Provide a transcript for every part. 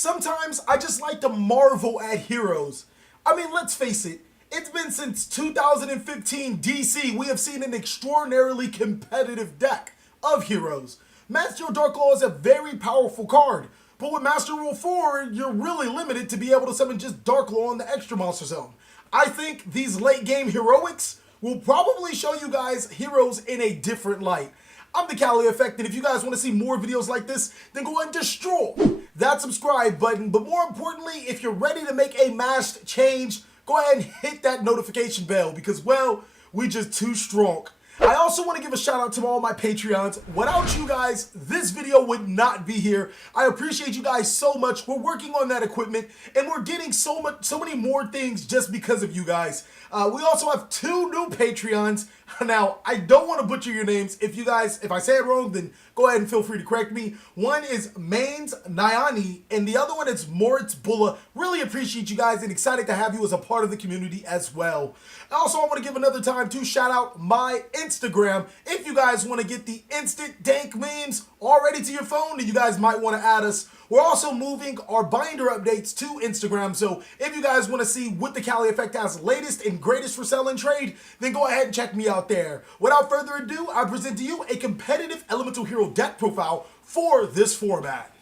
Sometimes I just like to marvel at heroes. I mean, let's face it, it's been since 2015 DC we have seen an extraordinarily competitive deck of heroes. Master Dark Law is a very powerful card, but with Master Rule 4, you're really limited to be able to summon just Dark Law in the extra monster zone. I think these late game heroics will probably show you guys heroes in a different light. I'm TheCaliEffect, and if you guys want to see more videos like this, then go ahead and destroy that subscribe button. But more importantly, if you're ready to make a masked change, go ahead and hit that notification bell because, well, we just too strong. I also want to give a shout out to all my Patreons. Without you guys, this video would not be here. I appreciate you guys so much. We're working on that equipment and we're getting so many more things just because of you guys. We also have 2 new Patreons. Now, I don't want to butcher your names. If I say it wrong, then go ahead and feel free to correct me. One is Mains Nyani, and the other one is Moritz Bulla. Really appreciate you guys and excited to have you as a part of the community as well. Also, I want to give another time to shout out my Instagram. If you guys want to get the instant dank memes already to your phone, then you guys might want to add us. We're also moving our binder updates to Instagram, so if you guys want to see what TheCaliEffect has latest and greatest for sell and trade, then go ahead and check me out there. Without further ado, I present to you a competitive elemental hero deck profile for this format.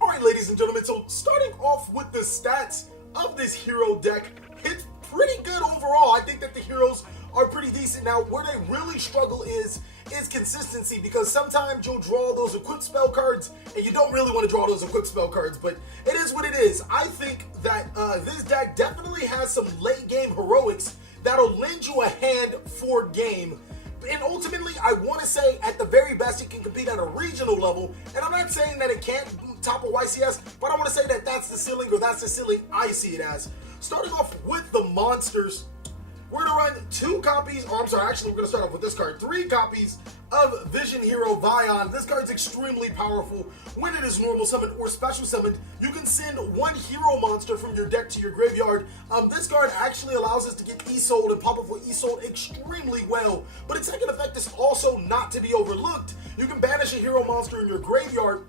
Alright, ladies and gentlemen, so starting off with the stats of this hero deck, it's pretty good overall. I think that the heroes are pretty decent. Now, where they really struggle is consistency, because sometimes you'll draw those equipped spell cards and you don't really want to draw those equipped spell cards, but it is what it is. I think that this deck definitely has some late game heroics that'll lend you a hand for game. And ultimately, I want to say at the very best it can compete at a regional level, and I'm not saying that it can't topple YCS, but I want to say that that's the ceiling, or that's the ceiling I see it as. Starting off with the monsters, we're going to run 2 copies, or I'm sorry, actually we're going to start off with this card, 3 copies of Vision Hero Vyon. This card is extremely powerful. When it is normal summoned or special summoned, you can send 1 hero monster from your deck to your graveyard. This card actually allows us to get E-Sold and pop up with E-Sold extremely well, but its second effect is also not to be overlooked. You can banish a hero monster in your graveyard,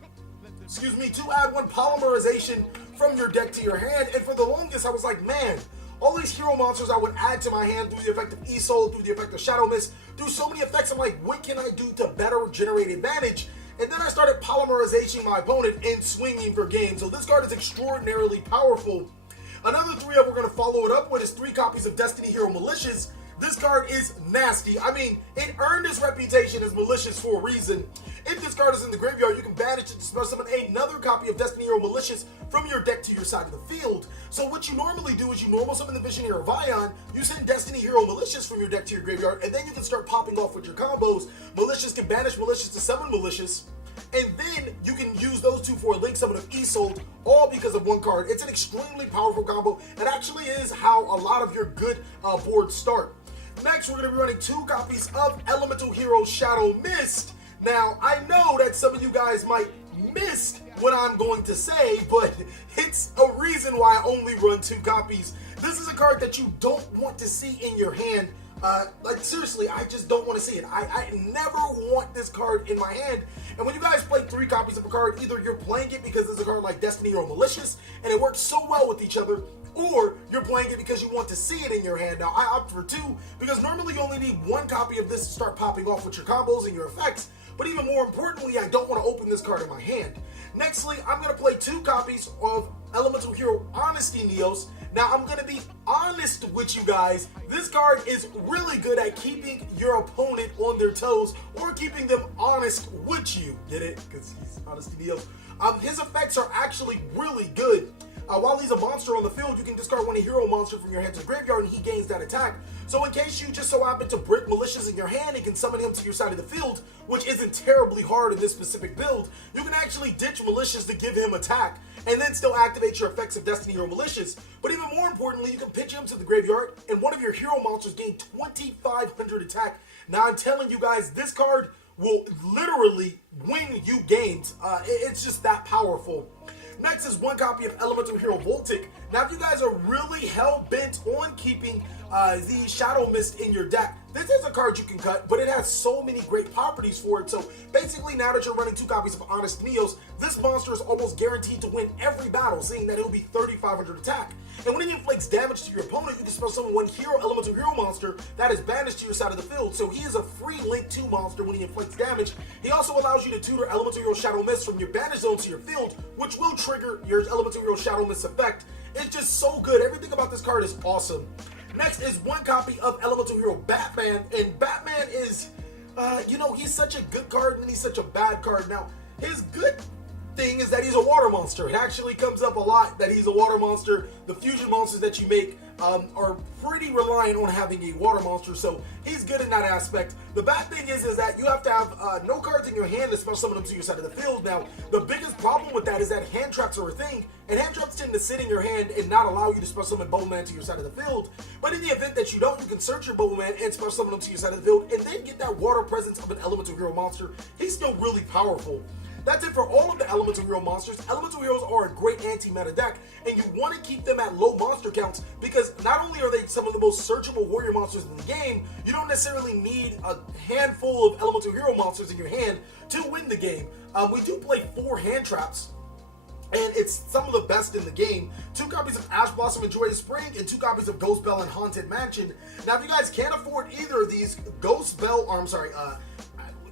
to add 1 Polymerization from your deck to your hand, and for the longest I was like, man, all these hero monsters I would add to my hand through the effect of E-Soul, through the effect of Shadow Mist, through so many effects, I'm like, what can I do to better generate advantage? And then I started polymerizing my opponent and swinging for game. So this card is extraordinarily powerful. Another 3 that we're going to follow it up with is 3 copies of Destiny Hero Malicious. This card is nasty. I mean, it earned its reputation as malicious for a reason. If this card is in the graveyard, you can banish it to special summon another copy of Destiny Hero Malicious from your deck to your side of the field. So what you normally do is you normal summon the Vision Hero Vyon, you send Destiny Hero Malicious from your deck to your graveyard, and then you can start popping off with your combos. Malicious can banish Malicious to summon Malicious, and then you can use those 2 for a link summon of E-Sold, all because of 1 card. It's an extremely powerful combo. It actually is how a lot of your good boards start. Next, we're going to be running 2 copies of Elemental Hero Shadow Mist. Now, I know that some of you guys might miss what I'm going to say, but it's a reason why I only run 2 copies. This is a card that you don't want to see in your hand. Like, seriously, I just don't want to see it. I never want this card in my hand. And when you guys play 3 copies of a card, either you're playing it because it's a card like Destiny or Malicious, and it works so well with each other, or you're playing it because you want to see it in your hand. Now, I opt for 2 because normally you only need 1 copy of this to start popping off with your combos and your effects. But even more importantly, I don't want to open this card in my hand. Nextly, I'm going to play 2 copies of Elemental Hero Honesty Neos. Now, I'm going to be honest with you guys. This card is really good at keeping your opponent on their toes or keeping them honest with you. Get it? Because he's Honesty Neos. His effects are actually really good. While he's a monster on the field, you can discard 1 hero monster from your hand to the graveyard and he gains that attack. So in case you just so happen to brick Malicious in your hand and can summon him to your side of the field, which isn't terribly hard in this specific build, you can actually ditch Malicious to give him attack and then still activate your effects of Destiny Hero Malicious. But even more importantly, you can pitch him to the graveyard and 1 of your hero monsters gain 2,500 attack. Now I'm telling you guys, this card will literally win you games. It's just that powerful. Next is 1 copy of Elemental Hero Voltic. Now, if you guys are really hell-bent on keeping the Shadow Mist in your deck, this is a card you can cut, but it has so many great properties for it. So basically, now that you're running 2 copies of Honest Neos, this monster is almost guaranteed to win every battle, seeing that it'll be 3,500 attack. And when it inflicts damage to your opponent, you can spell summon 1 hero elemental hero monster that is banished to your side of the field. So he is a free Link 2 monster when he inflicts damage. He also allows you to tutor elemental hero Shadow Mist from your banish zone to your field, which will trigger your elemental hero Shadow Mist effect. It's just so good. Everything about this card is awesome. Next is 1 copy of Elemental Hero Batman, and Batman is, he's such a good card and he's such a bad card. Now, his good thing is that he's a water monster. It actually comes up a lot that he's a water monster. The fusion monsters that you make are pretty reliant on having a water monster, so he's good in that aspect. The bad thing is that you have to have no cards in your hand to spell summon them to your side of the field. Now, the biggest problem with that is that hand traps are a thing, and hand traps tend to sit in your hand and not allow you to spell summon Bubbleman to your side of the field. But in the event that you don't, you can search your Bubbleman and spell summon them to your side of the field, and then get that water presence of an elemental hero monster. He's still really powerful. That's it for all of the Elemental Hero monsters. Elemental Heroes are a great anti-meta deck, and you want to keep them at low monster counts because not only are they some of the most searchable warrior monsters in the game, you don't necessarily need a handful of Elemental Hero monsters in your hand to win the game. We do play 4 hand traps, and it's some of the best in the game. 2 copies of Ash Blossom and Joyous Spring, and 2 copies of Ghost Bell and Haunted Mansion. Now, if you guys can't afford either of these,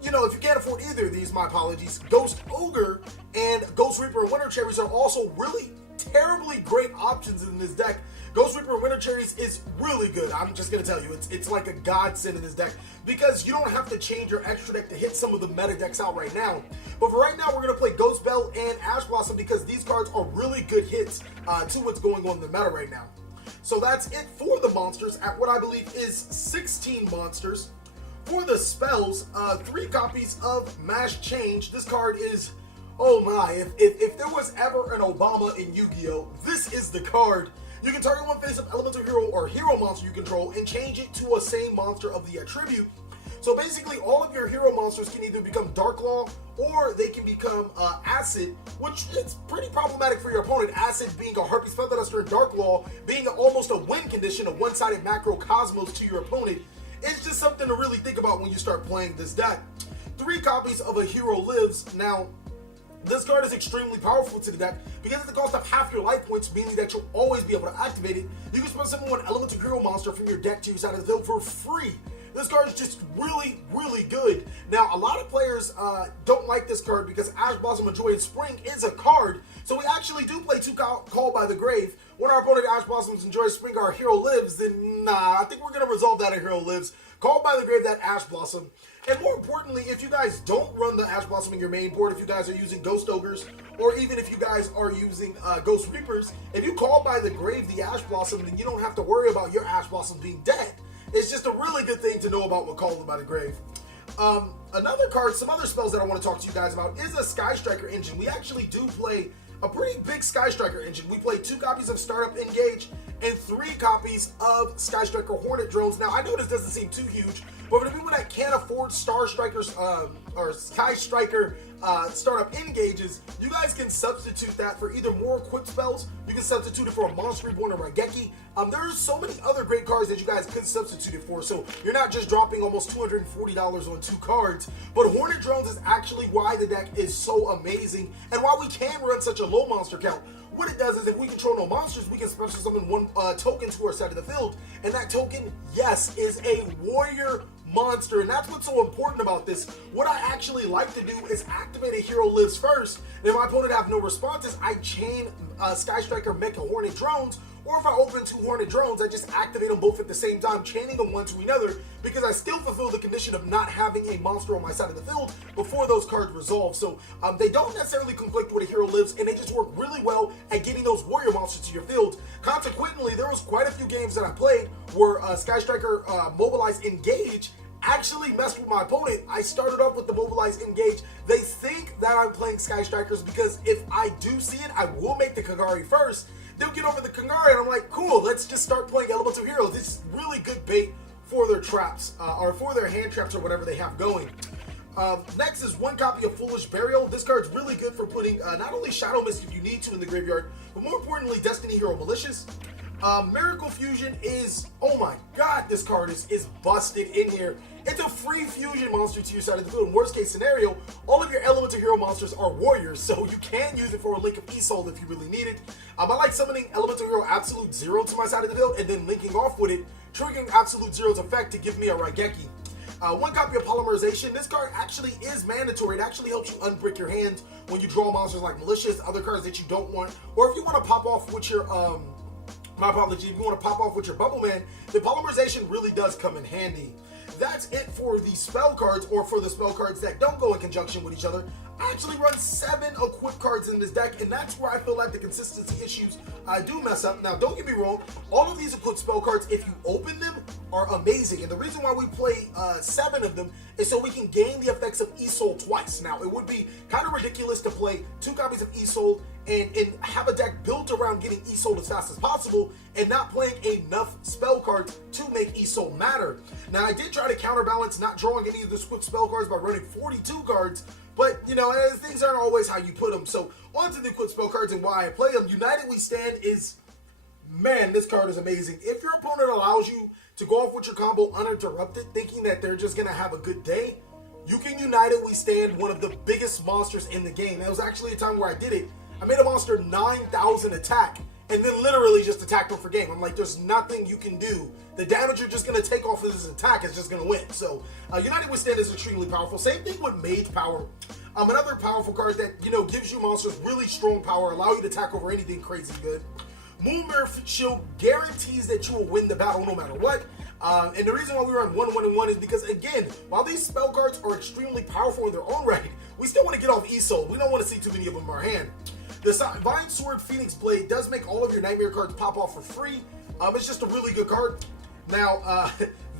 if you can't afford either of these, my apologies, Ghost Ogre and Ghost Reaper and Winter Cherries are also really terribly great options in this deck. Ghost Reaper and Winter Cherries is really good. I'm just going to tell you, it's like a godsend in this deck because you don't have to change your extra deck to hit some of the meta decks out right now. But for right now, we're going to play Ghost Bell and Ash Blossom because these cards are really good hits to what's going on in the meta right now. So that's it for the monsters at what I believe is 16 monsters. For the spells, 3 copies of Mass Change. This card is, oh my, if there was ever an Obama in Yu-Gi-Oh!, this is the card. You can target one face of elemental hero or hero monster you control and change it to a same monster of the attribute. So basically, all of your hero monsters can either become Dark Law or they can become Acid, which is pretty problematic for your opponent. Acid being a Harpy's Feather Duster and Dark Law being almost a win condition, a one-sided macro cosmos to your opponent. It's just something to really think about when you start playing this deck. 3 copies of A Hero Lives. Now, this card is extremely powerful to the deck because at the cost of half your life points, meaning that you'll always be able to activate it. You can spell summon 1 elemental hero monster from your deck to your side of the field for free. This card is just really, really good. Now, a lot of players don't like this card because Ash Blossom and Joyous Spring is a card. So we actually do play 2 Called by the Grave. When our opponent Ash Blossoms and Joyous Spring our hero lives, then nah, I think we're going to resolve that a hero lives. Called by the Grave that Ash Blossom. And more importantly, if you guys don't run the Ash Blossom in your main board, if you guys are using Ghost Ogres, or even if you guys are using Ghost Reapers, if you call by the Grave the Ash Blossom, then you don't have to worry about your Ash Blossom being dead. It's just a really good thing to know about what Called by the Grave. Another card, some other spells that I want to talk to you guys about is a Sky Striker engine. We actually do play a pretty big Sky Striker engine. We play 2 copies of Startup Engage and 3 copies of Sky Striker Hornet Drones. Now, I know this doesn't seem too huge, but for the people that can't afford Star Strikers or Sky Striker Startup Engages, you guys can substitute that for either more equipped spells. You can substitute it for a Monster Reborn or Raigeki. There's so many other great cards that you guys could substitute it for, so you're not just dropping almost $240 on 2 cards. But Hornet Drones is actually why the deck is so amazing and why we can run such a low monster count. What it does is if we control no monsters, we can special summon 1 token to our side of the field, and that token, yes, is a warrior monster, and that's what's so important about this. What I actually like to do is activate A Hero Lives first, and if my opponent have no responses, I chain Sky Striker Mecha Hornet Drones, or if I open 2 Hornet Drones, I just activate them both at the same time, chaining them one to another, because I still fulfill the condition of not having a monster on my side of the field before those cards resolve. So they don't necessarily conflict with A Hero Lives, and they just work really well at getting those warrior monsters to your field. Consequently, there was quite a few games that I played where Sky Striker Mobilize Engage actually messed with my opponent. I started off with the Mobilize Engage. They think that I'm playing Sky Strikers because if I do see it, I will make the Kagari first. They'll get over the Kagari, and I'm like, cool, let's just start playing Elemental Heroes. This is really good bait for their traps, or for their hand traps or whatever they have going. Next is 1 copy of Foolish Burial. This card's really good for putting not only Shadow Mist if you need to in the graveyard, but more importantly, Destiny Hero Malicious. Miracle Fusion is, oh my god, this card is busted in here. It's a free fusion monster to your side of the field. In worst case scenario, all of your elemental hero monsters are warriors, so you can use it for a link of E-Soul if you really need it. I like summoning elemental hero Absolute Zero to my side of the field and then linking off with it, triggering Absolute Zero's effect to give me a Raigeki. One copy of Polymerization. This card actually is mandatory. It actually helps you unbrick your hands when you draw monsters like Malicious, other cards that you don't want, or if you want to pop off with your my apology, if you want to pop off with your Bubbleman, the Polymerization really does come in handy. That's it for the spell cards, or for the spell cards that don't go in conjunction with each other. I actually run 7 equip cards in this deck, and that's where I feel like the consistency issues do mess up. Now, don't get me wrong, all of these equipped spell cards, if you open them, are amazing. And the reason why we play 7 of them is so we can gain the effects of E-Soul twice. Now, it would be kind of ridiculous to play 2 copies of E-Soul and have a deck built around getting E-Soul as fast as possible and not playing enough spell cards to make E-Soul matter. Now, I did try to counterbalance not drawing any of the equipped spell cards by running 42 cards, but, you know, things aren't always how you put them. So, on to the equipped spell cards and why I play them. United We Stand is, man, this card is amazing. If your opponent allows you to go off with your combo uninterrupted, thinking that they're just going to have a good day, you can United We Stand one of the biggest monsters in the game. There was actually a time where I did it. I made a monster 9,000 attack, and then literally just attacked him for game. I'm like, there's nothing you can do. The damage you're just going to take off of this attack is just going to win. So, United We Stand is extremely powerful. Same thing with Mage Power. Another powerful card that, you know, gives you monsters really strong power, allow you to attack over anything crazy good. Moonbear Shield guarantees that you will win the battle no matter what. And the reason why we run 1, 1, and 1 is because, again, while these spell cards are extremely powerful in their own right, we still want to get off E-Soul. We don't want to see too many of them in our hand. The Vine Sword Phoenix Blade does make all of your Nightmare cards pop off for free. It's just a really good card. Now,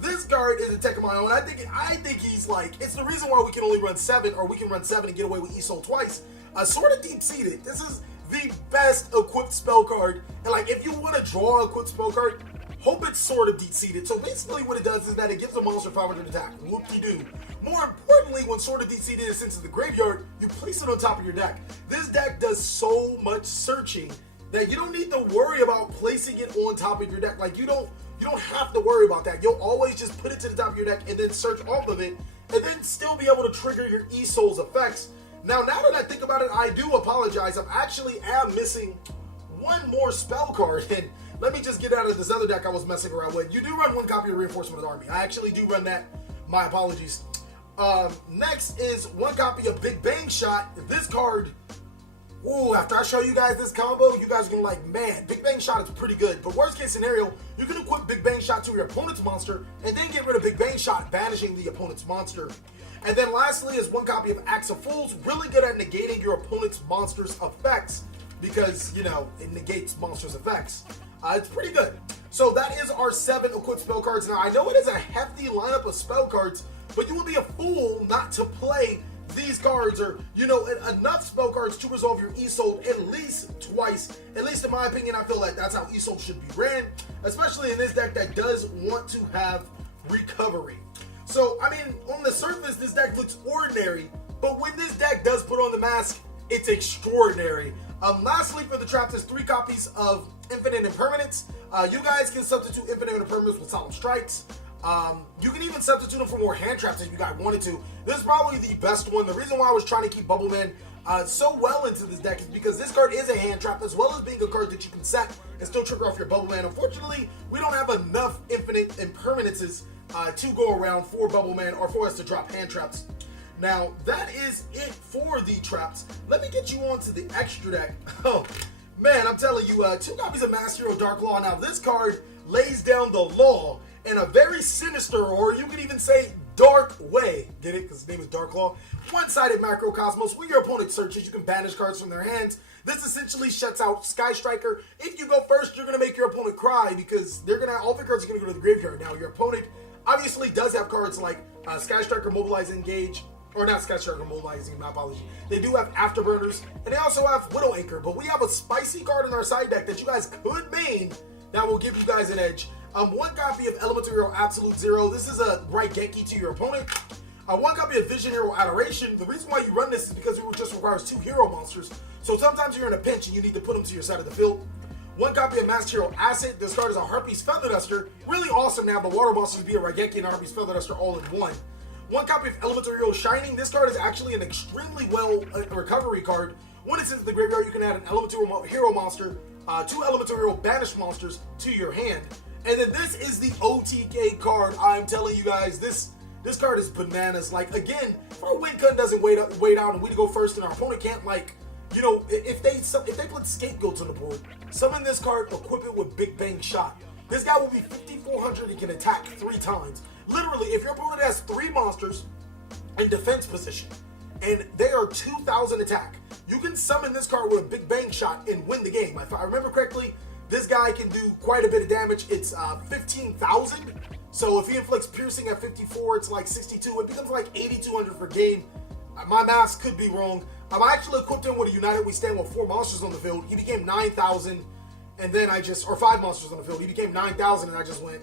this card is a tech of my own. I think he's like, it's the reason why we can only run 7, or we can run 7 and get away with E-Soul twice. Sort of Deep-Seated. This is the best equipped spell card. And like, if you want to draw an equipped spell card, hope it's sort of Deep-Seated. So basically what it does is that it gives a monster 500 attack. Whoop-de-doo. More importantly, when Sword of Deep-Seated is sent to the graveyard, you place it on top of your deck. This deck does so much searching that you don't need to worry about placing it on top of your deck. Like, you don't have to worry about that. You'll always just put it to the top of your deck and then search off of it, and then still be able to trigger your E-Soul's effects. Now that I think about it, I do apologize. I actually am missing one more spell card, and let me just get out of this other deck I was messing around with. You do run 1 copy of Reinforcement of the Army. I actually do run that. My apologies. Next is 1 copy of Big Bang Shot. This card, ooh, after I show you guys this combo, you guys are gonna be like, man, Big Bang Shot is pretty good. But worst case scenario, you can equip Big Bang Shot to your opponent's monster and then get rid of Big Bang Shot, banishing the opponent's monster. And then lastly is 1 copy of Axe of Fools, really good at negating your opponent's monster's effects because, you know, it negates monsters' effects. It's pretty good. So that is our 7 equipped spell cards. Now, I know it is a hefty lineup of spell cards, but you would be a fool not to play these cards, or, you know, enough spell cards to resolve your E-Soul at least twice. At least in my opinion, I feel like that's how E-Soul should be ran, especially in this deck that does want to have recovery. So, I mean, on the surface, this deck looks ordinary, but when this deck does put on the mask, it's extraordinary. Lastly, for the traps, is 3 copies of Infinite Impermanence. You guys can substitute Infinite Impermanence with Solemn Strikes. You can even substitute them for more hand traps if you guys wanted to. This is probably the best one. The reason why I was trying to keep Bubbleman so well into this deck is because this card is a hand trap, as well as being a card that you can set and still trigger off your Bubbleman. Unfortunately, we don't have enough Infinite Impermanences to go around for Bubbleman, or for us to drop hand traps. Now, that is it for the traps. Let me get you onto the extra deck. Oh, man, I'm telling you, 2 copies of Masked Hero Dark Law. Now, this card lays down the law in a very sinister, or you could even say dark way. Get it? Because his name is Dark Law. One-sided macrocosmos. When your opponent searches, you can banish cards from their hands. This essentially shuts out Sky Striker. If you go first, you're going to make your opponent cry, because all their cards are going to go to the graveyard. Now, your opponent obviously does have cards like Sky Striker, Mobilize, Engage. Or not Sky Striker, Mobilizing, my apology. They do have Afterburners, and they also have Widow Anchor. But we have a spicy card in our side deck that you guys could main that will give you guys an edge. 1 copy of Elemental Hero Absolute Zero. This is a Raigeki to your opponent. 1 copy of Vision Hero Adoration. The reason why you run this is because it just requires 2 hero monsters. So sometimes you're in a pinch and you need to put them to your side of the field. One copy of Masked Hero Acid. This card is a Harpy's Feather Duster. Really awesome now, but Water Monsters be a Raigeki and a Harpy's Feather Duster all in one. One copy of Elemental Hero Shining. This card is actually an extremely well recovery card. When it's into the graveyard, you can add an Elemental Hero monster, 2 Elemental Hero banished monsters to your hand. And then this is the OTK card. I'm telling you guys, this card is bananas. Like, again, if our win con doesn't wait out and we go first and our opponent can't, like, you know, if they put Scapegoats on the board, summon this card, equip it with Big Bang Shot. This guy will be 5,400, he can attack 3 times. Literally, if your opponent has 3 monsters in defense position, and they are 2,000 attack, you can summon this card with a Big Bang Shot and win the game. If I remember correctly, this guy can do quite a bit of damage. It's 15,000. So if he inflicts piercing at 54, it's like 62. It becomes like 8,200 per game. My math could be wrong. I've actually equipped him with a United We Stand with 4 monsters on the field. He became 9,000, and then or 5 monsters on the field. He became 9,000, and I just went,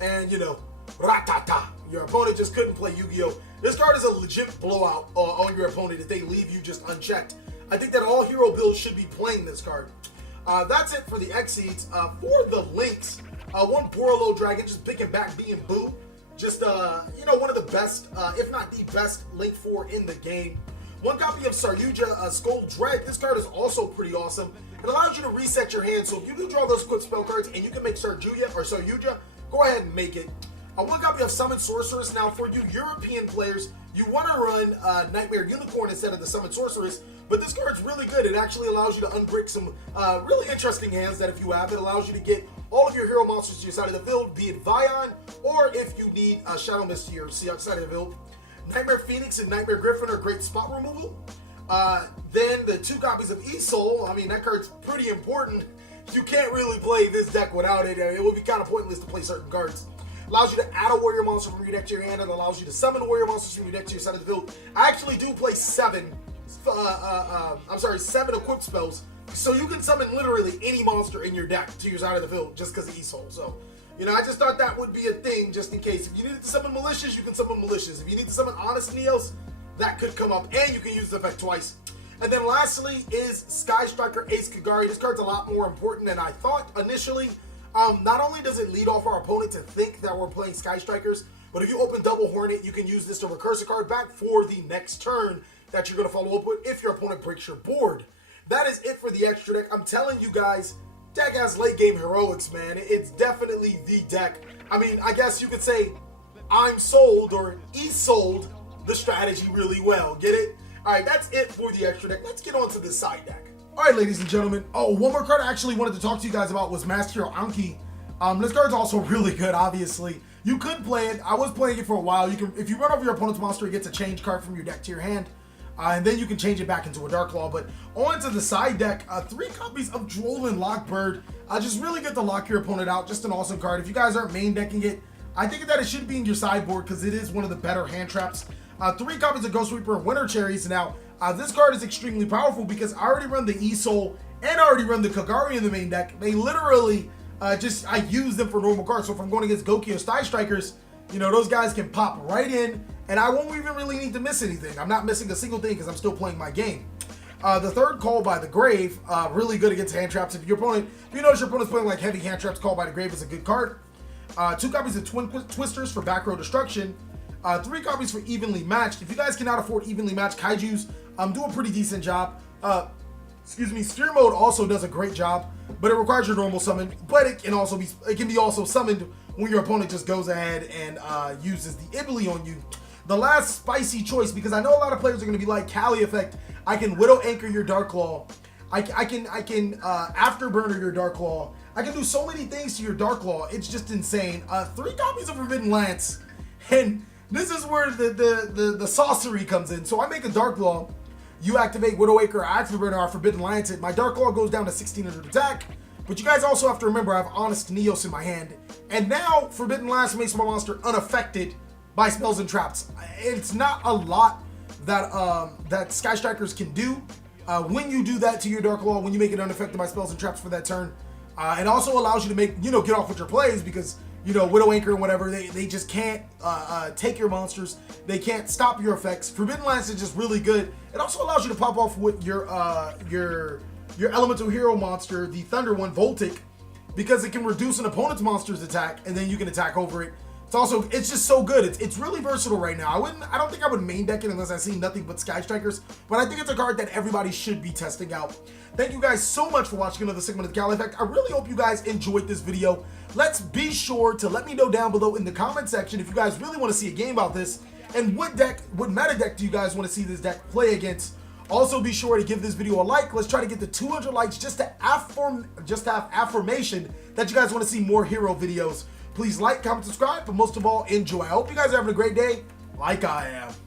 and you know, ratata. Your opponent just couldn't play Yu-Gi-Oh! This card is a legit blowout on your opponent if they leave you just unchecked. I think that all hero builds should be playing this card. That's it for the Exceeds. For the links, one Borolo Dragon, just picking back being Boo. Just, you know, one of the best, if not the best link for in the game. One copy of Saryuja Skull Dread. This card is also pretty awesome. It allows you to reset your hand, so if you do draw those quick spell cards and you can make Saryuja, go ahead and make it. One copy of Summon Sorceress. Now, for you European players, you want to run Nightmare Unicorn instead of the Summon Sorceress, but this card's really good. It actually allows you to unbrick some really interesting hands that if you have, it allows you to get all of your hero monsters to your side of the field, be it Vyon, or if you need Shadow Mist to your side of the field. Nightmare Phoenix and Nightmare Griffin are great spot removal. Then the 2 copies of E-Soul, I mean, that card's pretty important. You can't really play this deck without it. It would be kind of pointless to play certain cards. Allows you to add a warrior monster from your deck to your hand, and allows you to summon warrior monsters from your deck to your side of the field. I actually do play 7 equipped spells, so you can summon literally any monster in your deck to your side of the field just because of E-Soul. So, you know, I just thought that would be a thing just in case. If you needed to summon Malicious, you can summon Malicious. If you need to summon Honest Neos, that could come up, and you can use the effect twice. And then lastly is Sky Striker Ace Kagari. This card's a lot more important than I thought initially. Not only does it lead off our opponent to think that we're playing Sky Strikers, but if you open Double Hornet, you can use this to recurse a card back for the next turn that you're going to follow up with if your opponent breaks your board. That is it for the extra deck. I'm telling you guys, deck has late game heroics, man. It's definitely the deck. I mean, I guess you could say I'm sold or sold the strategy really well. Get it? All right, that's it for the extra deck. Let's get on to the side deck. All right, ladies and gentlemen. Oh, one more card I actually wanted to talk to you guys about was Masked Hero Anki. This card's also really good, obviously. You could play it. I was playing it for a while. You can, if you run over your opponent's monster, it gets a change card from your deck to your hand. And then you can change it back into a Dark Claw. But on to the side deck, 3 copies of Droll and Lockbird. Just really good to lock your opponent out. Just an awesome card. If you guys aren't main decking it, I think that it should be in your sideboard because it is one of the better hand traps. 3 copies of Ghost Reaper and Winter Cherries. Now, this card is extremely powerful because I already run the E-Soul and I already run the Kagari in the main deck. They literally I use them for normal cards. So if I'm going against Goki or Sky Strikers, you know, those guys can pop right in and I won't even really need to miss anything. I'm not missing a single thing because I'm still playing my game. The third, Call by the Grave, really good against hand traps. If you notice your opponent's playing like heavy hand traps, Call by the Grave is a good card. 2 copies of Twin Twisters for back row destruction. 3 copies for Evenly Matched. If you guys cannot afford Evenly Matched Kaijus, do a pretty decent job. Sphere Mode also does a great job, but it requires your normal summon. But it can be also summoned when your opponent just goes ahead and uses the Ibly on you. The last spicy choice, because I know a lot of players are going to be like, TheCaliEffect, I can Widow Anchor your Dark Claw. I can Afterburner your Dark Claw. I can do so many things to your Dark Claw. It's just insane. 3 copies of Forbidden Lance, and this is where the sorcery comes in. So I make a Dark Claw. You activate Widow Acre, Afterburner, or Forbidden Lance it. My Dark Claw goes down to 1600 attack. But you guys also have to remember I have Honest Neos in my hand. And now Forbidden Lance makes my monster unaffected by spells and traps. It's not a lot that Sky Strikers can do. When you do that to your Dark Claw, when you make it unaffected by spells and traps for that turn, it also allows you to make, get off with your plays because, Widow Anchor and whatever, they just can't take your monsters. They can't stop your effects. Forbidden Lance is just really good. It also allows you to pop off with your your elemental hero monster, the thunder one, Voltic, because it can reduce an opponent's monster's attack, and then you can attack over it. It's just so good. It's really versatile right now. I don't think I would main deck it unless I see nothing but Sky Strikers, but I think it's a card that everybody should be testing out. Thank you guys so much for watching another segment of the TheCaliEffect. I really hope you guys enjoyed this video. Let's be sure to let me know down below in the comment section if you guys really want to see a game about this, and what meta deck do you guys want to see this deck play against. Also, be sure to give this video a like. Let's try to get to 200 likes just to have affirmation that you guys want to see more hero videos. Please like, comment, subscribe, but most of all, enjoy. I hope you guys are having a great day, like I am.